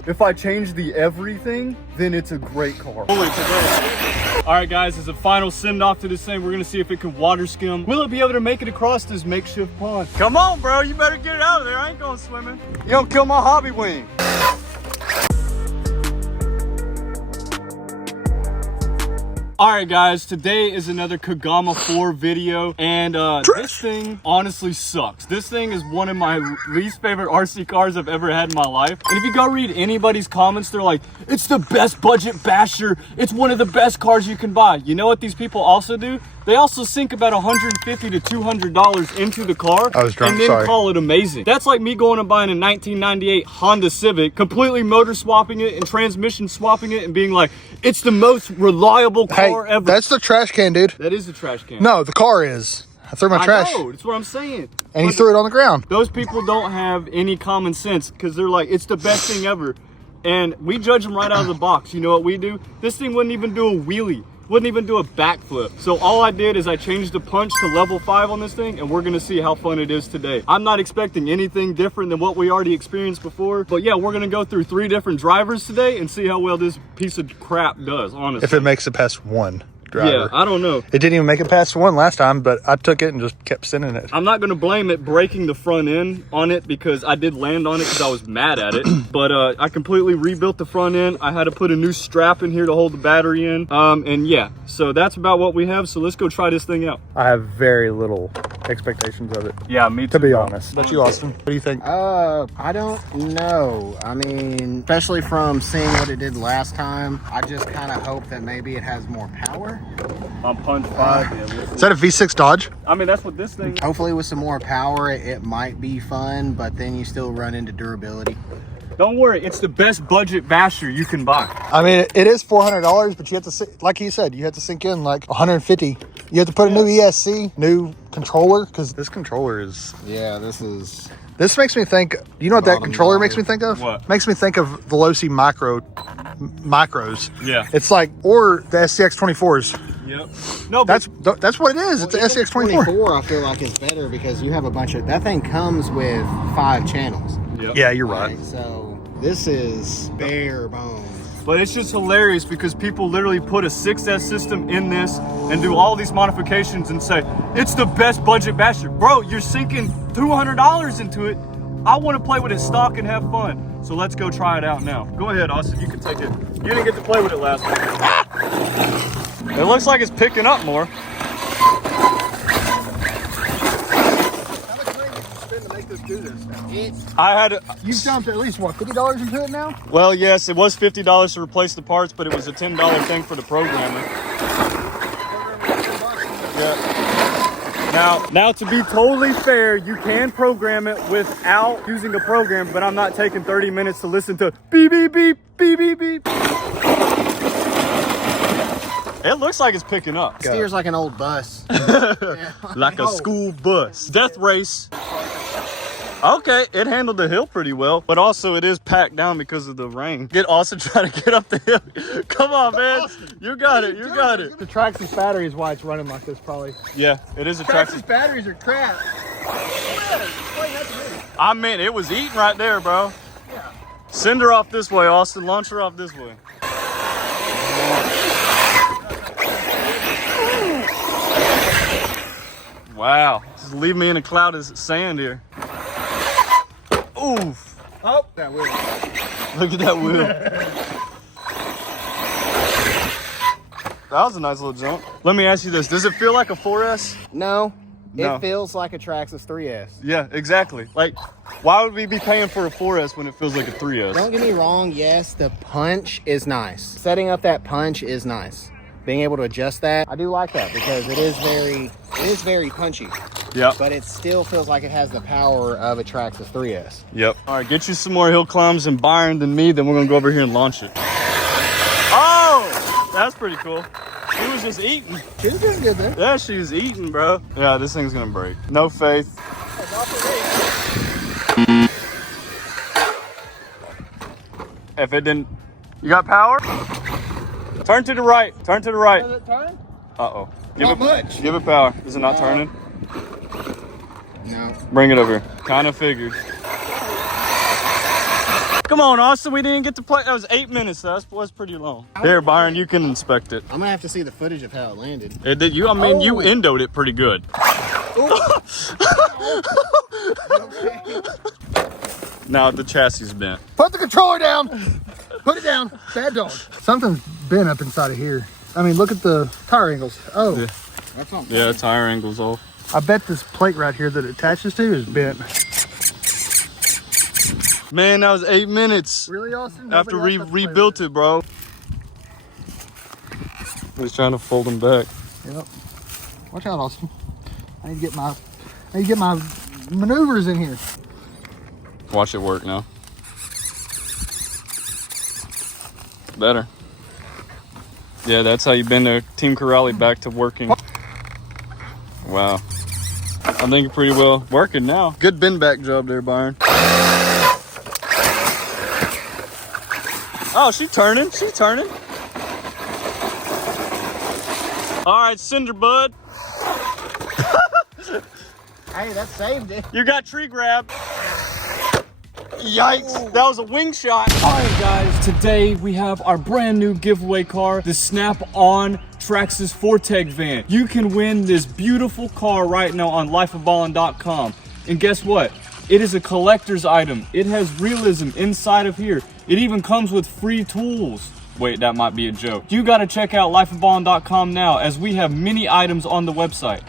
now? If I change the everything, then it's a great car. All right, guys, as a final send-off to this thing, we're gonna see if it can water skim. Will it be able to make it across this makeshift pond? Come on, bro, you better get it out of there. I ain't going swimming. You don't kill my hobby wing. All right, guys, today is another Kagama4 video, and this thing honestly sucks. This thing is one of my least favorite RC cars I've ever had in my life. And if you go read anybody's comments, they're like, it's the best budget basher. It's one of the best cars you can buy. You know what these people also do? They also sink about $150 to $200 into the car and then call it amazing. That's like me going and buying a 1998 Honda Civic, completely motor swapping it and transmission swapping it and being like, it's the most reliable car ever. That's the trash can, dude. That is the trash can. No, the car is. I threw my trash. I know, that's what I'm saying. And you threw it on the ground. Those people don't have any common sense because they're like, it's the best thing ever. And we judge them right out of the box. You know what we do? This thing wouldn't even do a wheelie. Wouldn't even do a backflip. So all I did is I changed the punch to level 5 on this thing, and we're gonna see how fun it is today. I'm not expecting anything different than what we already experienced before, but yeah, we're gonna go through 3 different drivers today and see how well this piece of crap does, honestly. If it makes it past 1 driver. Yeah, I don't know. It didn't even make it past 1 last time, but I took it and just kept sending it. I'm not gonna blame it breaking the front end on it because I did land on it because I was mad at it. But I completely rebuilt the front end. I had to put a new strap in here to hold the battery in. And yeah, so that's about what we have. So let's go try this thing out. I have very little expectations of it. Yeah, me too. To be honest. But you, Austin, what do you think? I don't know. I mean, especially from seeing what it did last time, I just kind of hope that maybe it has more power. On punch 5. Is that a V6 Dodge? I mean, that's what this thing. Hopefully with some more power, it might be fun, but then you still run into durability. Don't worry, it's the best budget basher you can buy. I mean, it is $400, but you have to, like he said, you have to sink in like 150. You have to put a new ESC, new controller, because this controller is... Yeah, this makes me think, you know what that controller makes me think of? What? Makes me think of Veloci micros. Yeah. It's like, or the SCX 24s. Yep. No, that's what it is. It's an SCX 24. I feel like is better because you have a bunch of, that thing comes with 5 channels. Yep. Yeah, you're right. So this is bare bones. But it's just hilarious because people literally put a 6S system in this and do all these modifications and say, it's the best budget basher. Bro, you're sinking $200 into it. I want to play with it stock and have fun. So let's go try it out now. Go ahead, Austin, you can take it. You didn't get to play with it last week. It looks like it's picking up more. How much money did you spend to make this do this now? You've dumped at least, what, $50 into it now? Well, yes, it was $50 to replace the parts, but it was a $10 thing for the programming. Yeah. Now, to be totally fair, you can program it without using a program, but I'm not taking 30 minutes to listen to beep, beep, beep, beep, beep, beep. It looks like it's picking up. Steers like an old bus. Like a school bus. Death race. Okay, it handled the hill pretty well, but also it is packed down because of the rain. Get Austin trying to get up the hill. Come on, man. You got it. You got it. The Traxxas battery is why it's running like this, probably. Yeah, it is a Traxxas batteries are crap. I mean, it was eating right there, bro. Yeah. Send her off this way, Austin. Launch her off this way. Wow. Just leave me in a cloud of sand here. Oof. Oh, that wheel. Look at that wheel. That was a nice little jump. Let me ask you this. Does it feel like a 4S? No. No. It feels like a Traxxas 3S. Yeah, exactly. Like, why would we be paying for a 4S when it feels like a 3S? Don't get me wrong. Yes, the punch is nice. Setting up that punch is nice. Being able to adjust that, I do like that because it is very punchy. Yep. But it still feels like it has the power of a Traxxas 3S. Yep. All right, get you some more hill climbs and Byron than me, then we're gonna go over here and launch it. Oh, that's pretty cool. She was just eating. She was doing good there. Yeah, she was eating, bro. Yeah, this thing's gonna break. No faith. If it didn't, you got power? Turn to the right. Turn to the right. Does it turn? Uh-oh. Not much. Give it power. Is it not turning? No. Bring it over here. Kind of figured. Come on, Austin, we didn't get to play. That was 8 minutes. That was pretty long. Here, Byron, you can inspect it. I'm gonna have to see the footage of how it landed. It did you? I mean, you endoed it pretty good. Now the chassis is bent. Put the controller down. Put it down. Bad dog. Something's bent up inside of here. I mean, look at the tire angles. Oh. Yeah. That's on. Yeah, tire angle's off. I bet this plate right here that it attaches to is bent. Man, that was 8 minutes. Really, Austin? After we rebuilt it, bro. He's trying to fold them back. Yep. Watch out, Austin. I need to get my maneuvers in here. Watch it work now. Better. Yeah, that's how you bend the Team Corally back to working. Wow. I think you're pretty well working now. Good bend back job there, Byron. Oh, she's turning. She's turning. All right, Cinder Bud. Hey, that saved it. You got tree grab. Yikes, that was a wing shot. All right, guys, today we have our brand new giveaway car, the Snap-on Traxxas Fortec van. You can win this beautiful car right now on lifeofballin.com. And guess what? It is a collector's item. It has realism inside of here. It even comes with free tools. Wait, that might be a joke. You gotta check out lifeofballin.com now, as we have many items on the website.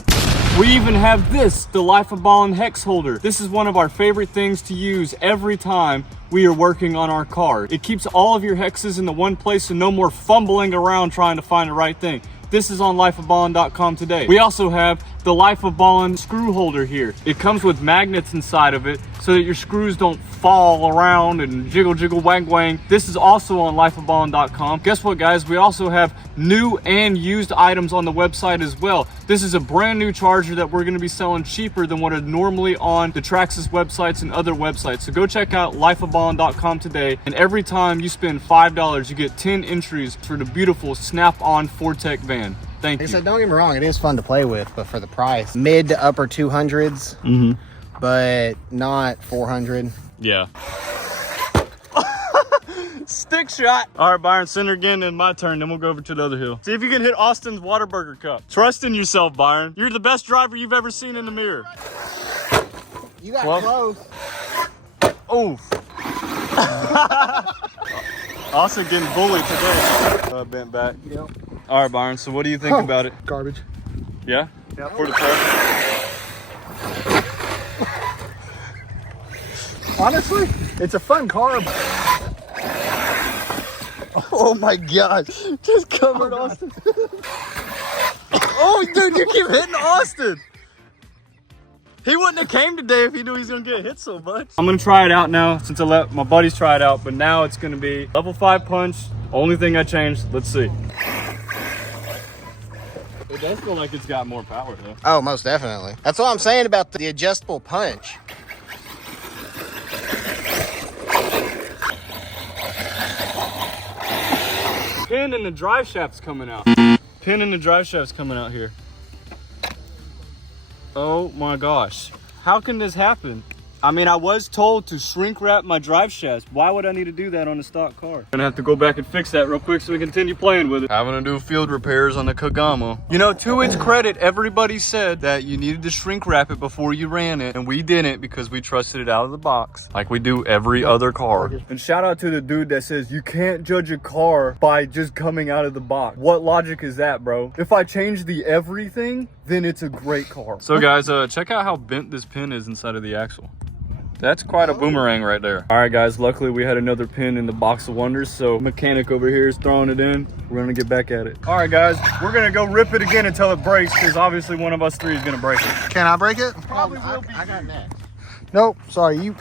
We even have this, the Life of Ballin hex holder. This is one of our favorite things to use every time we are working on our car. It keeps all of your hexes in the one place, so no more fumbling around trying to find the right thing. This is on lifeofballin.com today. We also have the Life of Ballin screw holder here. It comes with magnets inside of it so that your screws don't fall around and jiggle, jiggle, wang, wang. This is also on lifeofballin.com. Guess what, guys? We also have new and used items on the website as well. This is a brand new charger that we're gonna be selling cheaper than what are normally on the Traxxas websites and other websites. So go check out lifeofballin.com today. And every time you spend $5, you get 10 entries for the beautiful Snap-on Fortec van. Thank you. Like I said, don't get me wrong, it is fun to play with, but for the price, mid to upper 200s, but not 400. Yeah. Stick shot. All right, Byron, center again, and my turn. Then we'll go over to the other hill. See if you can hit Austin's Whataburger cup. Trust in yourself, Byron. You're the best driver you've ever seen in the mirror. You got close. Oof. Austin getting bullied today. Bent back. Yep. All right, Byron, so what do you think about it? Garbage. Yeah? Yep. For the price? Honestly, it's a fun car. Oh my God. Just covered Austin. Oh, dude, you keep hitting Austin. He wouldn't have came today if he knew he was gonna get hit so much. I'm gonna try it out now since I let my buddies try it out, but now it's gonna be level 5 punch. Only thing I changed, let's see. It does feel like it's got more power though. Oh, most definitely. That's what I'm saying about the adjustable punch. Pin in the drive shaft's coming out. Pin in the drive shaft's coming out here. Oh my gosh. How can this happen? I mean, I was told to shrink wrap my drive shafts. Why would I need to do that on a stock car? Gonna have to go back and fix that real quick so we continue playing with it. Having to do field repairs on the Kagama. You know, to its credit, everybody said that you needed to shrink wrap it before you ran it, and we didn't because we trusted it out of the box, like we do every other car. And shout out to the dude that says you can't judge a car by just coming out of the box. What logic is that, bro? If I change the everything, then it's a great car. So guys, check out how bent this pin is inside of the axle. That's quite a boomerang right there. All right, guys, luckily we had another pin in the box of wonders, so mechanic over here is throwing it in. We're gonna get back at it. All right, guys, we're gonna go rip it again until it breaks, because obviously one of us three is gonna break it. Can I break it? Probably will be. I got next. Nope, sorry. You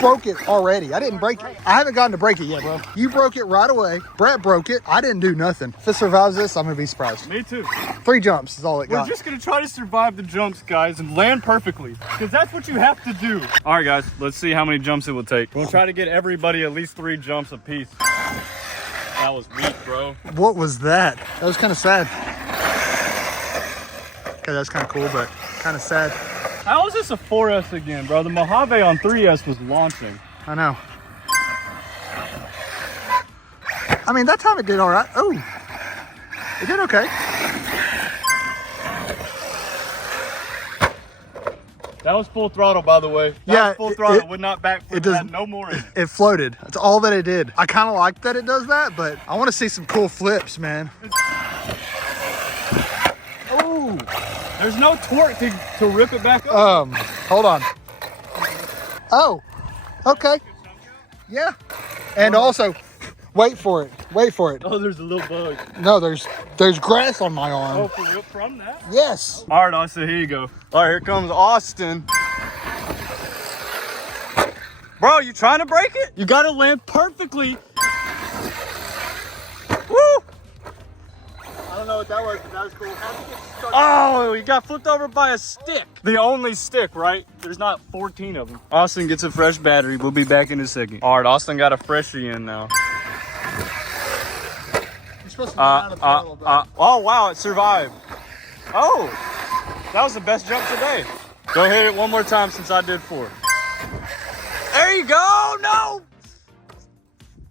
broke it already. I didn't break it. I haven't gotten to break it yet, bro. You broke it right away. Brett broke it. I didn't do nothing. If it survives this, I'm gonna be surprised. Me too. 3 jumps is all it We're got. just gonna try to survive the jumps, guys, and land perfectly, because that's what you have to do. All right, guys, let's see how many jumps it will take. We'll try to get everybody at least 3 jumps apiece. That was weak, bro. What was that? That was kind of sad. Okay, that's kind of cool, but kind of sad. How is this a 4S again, bro? The Mojave on 3S was launching. I know. I mean, that time it did all right. Oh, it did okay. That was full throttle, by the way. That was full throttle. It would not backflip. It had no more in it. It floated. That's all that it did. I kind of like that it does that, but I want to see some cool flips, man. Oh, there's no torque to rip it back up. Hold on. Oh, okay. Yeah. And also, wait for it. Wait for it. Oh, there's a little bug. No, there's grass on my arm. Oh, for real? From that? Yes. All right, Austin, here you go. All right, here comes Austin. Bro, you trying to break it? You got to land perfectly. Woo! I don't know what that was, but that was cool. Oh, he got flipped over by a stick. The only stick, right? There's not 14 of them. Austin gets a fresh battery. We'll be back in a second. All right, Austin got a freshie in now. You're supposed to be out of the pedal, bro. Oh, wow, it survived. Oh, that was the best jump today. Go hit it one more time since I did 4. There you go. No.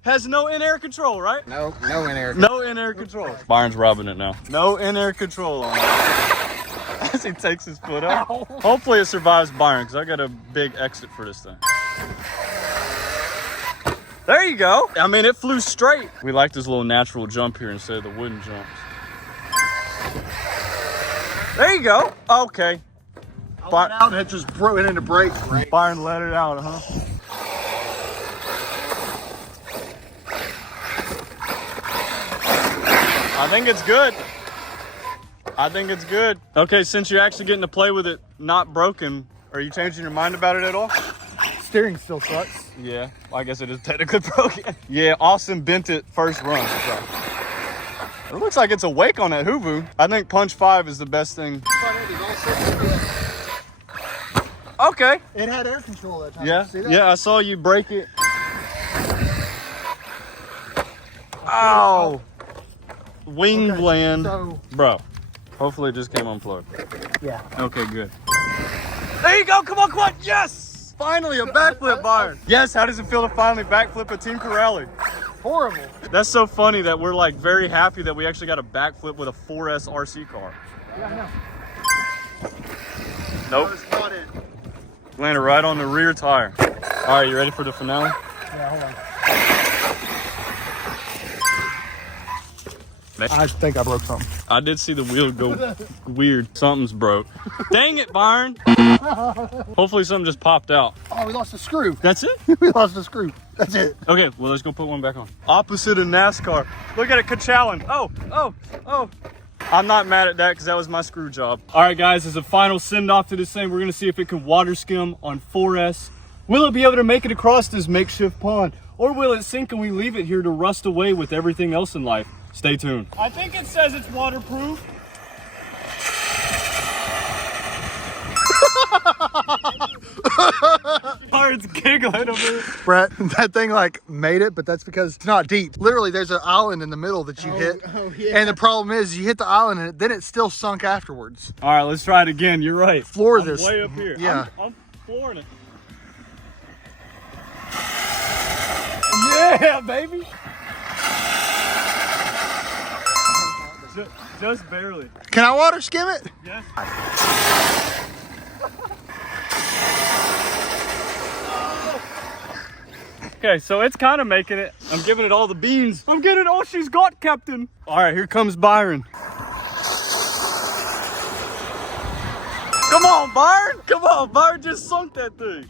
Has no in-air control, right? No in-air. No in-air control. Byron's robbing it now. No in-air control on it. As he takes his foot out. Hopefully it survives Byron, because I got a big exit for this thing. There you go. I mean, it flew straight. We like this little natural jump here instead of the wooden jumps. There you go. Okay. I went out and it just broke into brakes. Right? Byron let it out, huh? I think it's good. I think it's good. Okay, since you're actually getting to play with it not broken, are you changing your mind about it at all? Steering still sucks. Yeah, well, I guess it is technically broken. Yeah, Austin bent it first run. So. It looks like it's awake on that Hoovu. I think punch 5 is the best thing. Okay. It had air control that time. Yeah, See that? yeah, I saw you break it. Ow. Wing land. So, bro, hopefully it just came unplugged. yeah. Okay, good. There you go, come on, yes! Finally a backflip, Byron. Yes, how does it feel to finally backflip a Team Corally? Horrible. That's so funny that we're like very happy that we actually got a backflip with a 4S RC car. Yeah, I know. Nope. That's not it. Landed right on the rear tire. All right, you ready for the finale? Yeah, hold on. Man. I think I broke something. I did see the wheel go weird. Something's broke. Dang it, Byron. Hopefully something just popped out. Oh, we lost a screw. That's it? We lost a screw. That's it. Okay, well, let's go put one back on. Opposite of NASCAR. Look at it, ka-chowing. Oh. I'm not mad at that because that was my screw job. All right, guys, as a final send-off to this thing, we're going to see if it can water skim on 4S. Will it be able to make it across this makeshift pond? Or will it sink and we leave it here to rust away with everything else in life? Stay tuned. I think it says it's waterproof. Byron's giggling over it. Brett, that thing like made it, but that's because it's not deep. Literally, there's an island in the middle that you hit. Oh, yeah. And the problem is you hit the island and then it still sunk afterwards. All right, let's try it again. You're right. Floor I'm this. way up here. Yeah. I'm flooring it. Yeah, baby. Just barely. Can I water skim it? Yes. Okay, so it's kind of making it. I'm giving it all the beans. I'm getting all she's got, Captain. All right, here comes Byron. Come on, Byron. Come on, Byron just sunk that thing.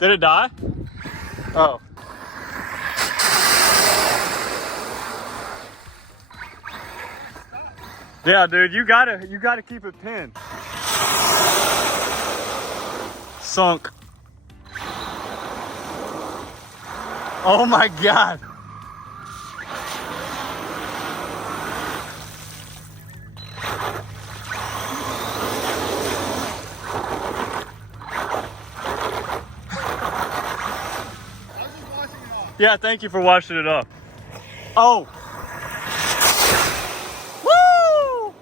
Did it die? Oh. Yeah, dude, you gotta keep it pinned. Sunk. Oh my God. Yeah, thank you for washing it off. Oh. Woo!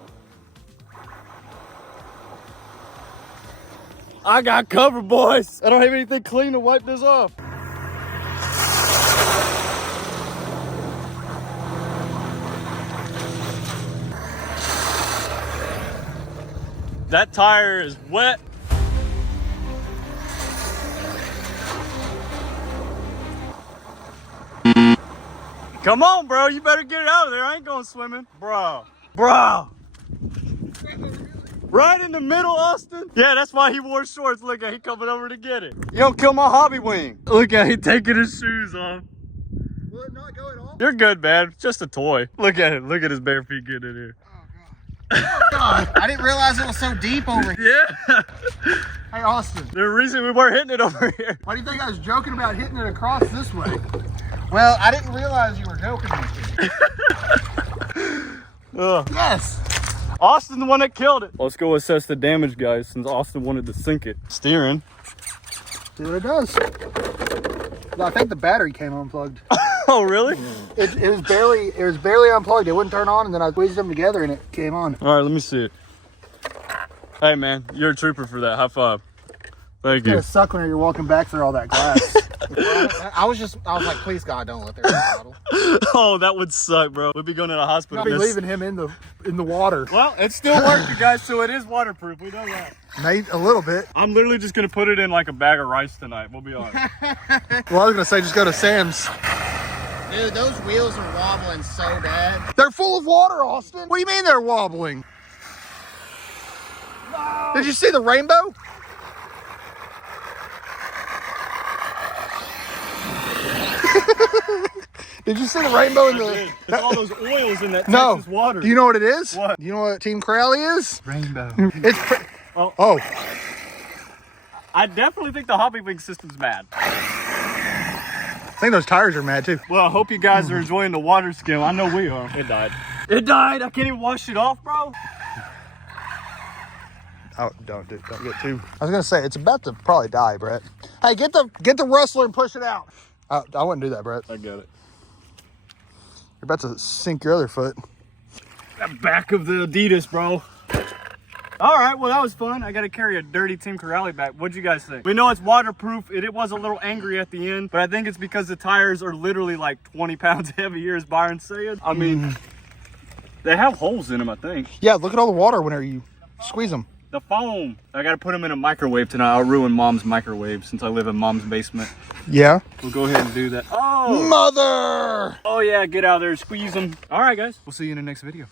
I got cover, boys. I don't have anything clean to wipe this off. That tire is wet. Come on, bro. You better get it out of there. I ain't going swimming. Bro. Right in the middle, Austin. Yeah, that's why he wore shorts. Look at he coming over to get it. You don't kill my hobby wing. Look at he taking his shoes off. Will it not go at all? You're good, man. It's just a toy. Look at it. Look at his bare feet getting in here. Oh God. I didn't realize it was so deep over here. Yeah. Hey, Austin. The reason we weren't hitting it over here. Why do you think I was joking about hitting it across this way? Well, I didn't realize you were joking with me. Ugh. Yes. Austin, the one that killed it. Let's go assess the damage, guys, since Austin wanted to sink it. Steering. See what it does. I think the battery came unplugged. Oh, really? It was barely unplugged. It wouldn't turn on, and then I squeezed them together, and it came on. All right, let me see it. Hey, man, you're a trooper for that. High five. Thank It's you. gonna suck when you're walking back through all that glass. I was like, please God, don't let there be a bottle. Oh, that would suck, bro. We'd be going to the hospital. I'll be leaving him in the water. Well, it's still working, guys, so it is waterproof. We know that. Maybe a little bit. I'm literally just gonna put it in like a bag of rice tonight. We'll be all right. Well, I was gonna say just go to Sam's. Dude, those wheels are wobbling so bad. They're full of water, Austin. What do you mean they're wobbling? No. Did you see the rainbow? Did you see the rainbow in the? There's all those oils in that No. Texas water. Do you know what it is? What? Do you know what Team Corally is? Rainbow. It's. Oh. I definitely think the hobby wing system's mad. I think those tires are mad too. Well, I hope you guys are enjoying the water skim. I know we are. It died. It died. I can't even wash it off, bro. Oh, don't get too. I was gonna say it's about to probably die, Brett. Hey, get the rustler and push it out. I wouldn't do that, Brett. I get it. You're about to sink your other foot. That back of the Adidas, bro. All right, well, that was fun. I got to carry a dirty Team Corally back. What'd you guys think? We know it's waterproof. It was a little angry at the end, but I think it's because the tires are literally like 20 pounds heavier, as Byron said. I mean, they have holes in them, I think. Yeah, look at all the water whenever you squeeze them. The foam. I got to put them in a microwave tonight. I'll ruin Mom's microwave since I live in Mom's basement. Yeah. We'll go ahead and do that. Oh! Mother! Oh, yeah, get out there, squeeze them. All right, guys. We'll see you in the next video.